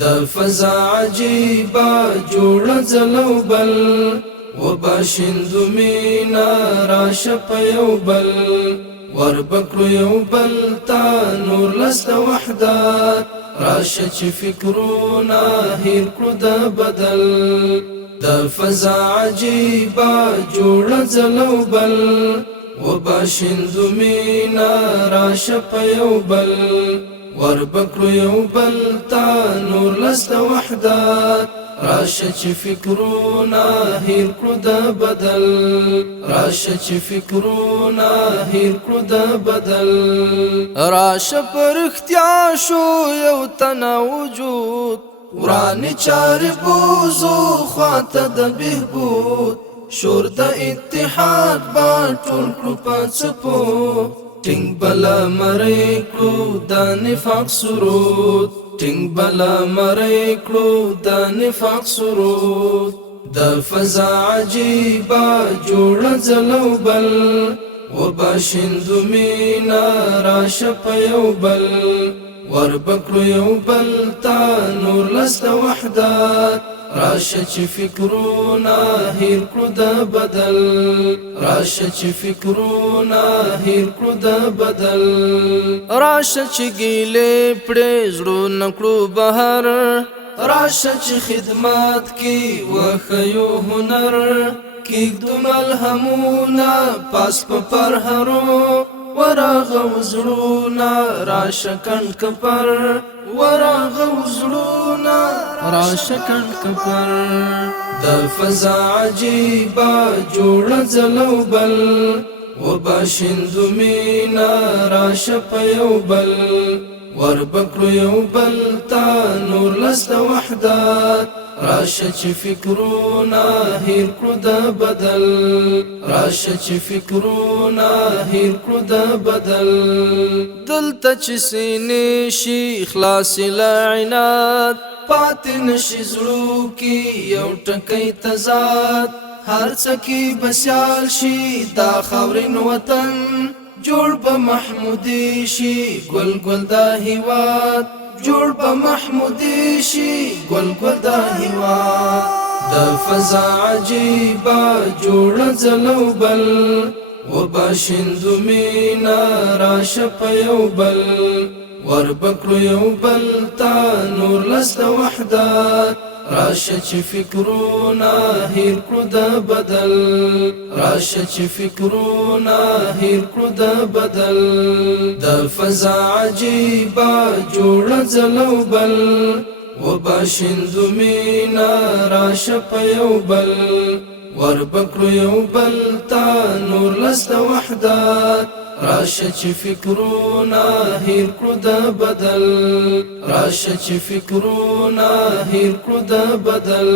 د فضا عجیبا جوړ ځلو بل وباشندو مینا راشه په یو بل وربکړو یو بل تا نور لست وحدت راشه چې فکرونه هیر کړو د بدل د فضا عجیبا جوړ ځلو بل وباشندو مینا راشه په یو بل وربکړو یو بل تا نور لست وحدت راشه چې فکرونه هیر کړو د بدل راشه چې فکرونه هیر کړو د بدل راشه پر اختیا شو یو تنه وجود ورانی چارې بوزو خواته د بهبود شور د اتحاد با ټول کړو په څپو ټینګ بلا مړی کړو د نفاق سرود ټینګ بلا مړی کړو د نفاق سرود د فضا عجیبا جوړ ځلو بل وباشندو مینا راشه په یو بل وربکړو یو بل تا نور لست وحدت راشه چې فکرونه هیر کړو د بدل راشه چې فکرونه هیر کړو د بدل راشه چې ګیلې پړې زړونه کړو بهر راشه چې خدمت کې وښیو هنر کېږدو ملهمونه پاس په پرهرو ورغه زړونه راشه کڼ کپر ورغه زړونه راشه کڼ کپر د فضا عجیبا جوړ ځلو بل وباشندو مینا راشه په یو بل وربکړو یو بل تا نور لست وحدت راشه چې فکرونه هیر کړو د بدل راشه چې فکرونه هیر کړو د بدل دلته چې سینې شي خلاص له عناد پاتې نشي زړو کې یو ټکی تضاد هر څه کې بسیال شي دا خاورین وطن جوړ به محمودي شي ګل ګل دا هیواد جوړ به محمودي شي ګل ګل دا هیواد د فضا عجیبا جوړ ځلو بل وباشندو مینا راشه په یو بل وربکړو یو بل تا نور لست وحدت راشه چې فکرونه هیر کړو د بدل راشه چې فکرونه هیر کړو د بدل د فضا عجیبا جوړ ځلو بل وباشندو مینا راشه په یو بل وربکړو یو بل تا نور لست وحدت راشه چې فکرونه هیر کړو د بدل راشه چې فکرونه هیر کړو د بدل